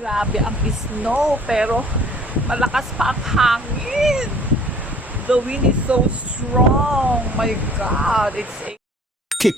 Grabe ang snow, pero malakas pa ang hangin. The wind is so strong. My God, it's a kick.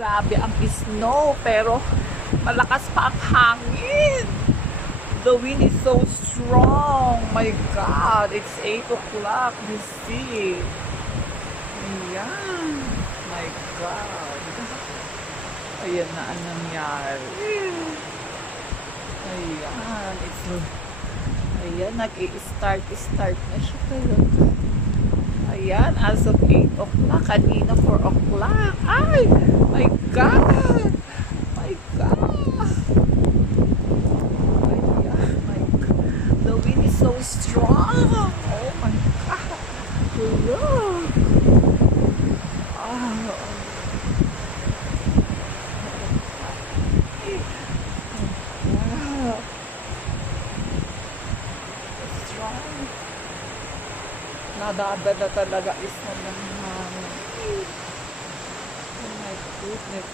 Grabe ang snow, pero malakas pa ang hangin. The wind is so strong. My God, it's 8 o'clock. You see. Ayan. My God. Ayan na ang nangyari. Ayan. Ayan, nag-i-start na siya talaga. Ayan, as of 8 o'clock. Kanina 4 o'clock. Ay! My God! My God! Ayan, my God. The wind is so strong. Oh my God. Look. Oh. Wow. Strong. Nadadala talaga is na ng hangin. Oh my goodness.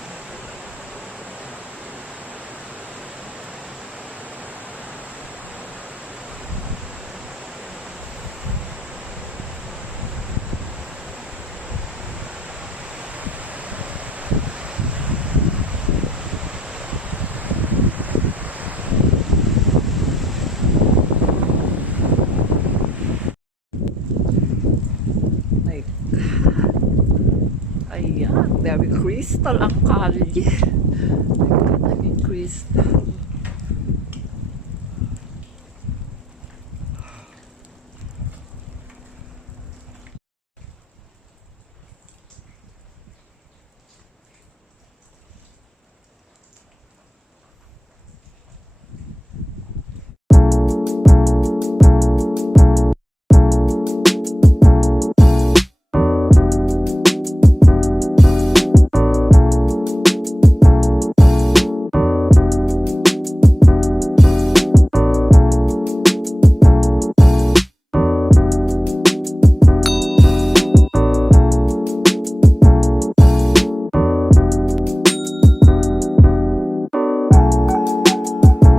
My God. Ayan, very crystal ang kalye. My God, naging crystal.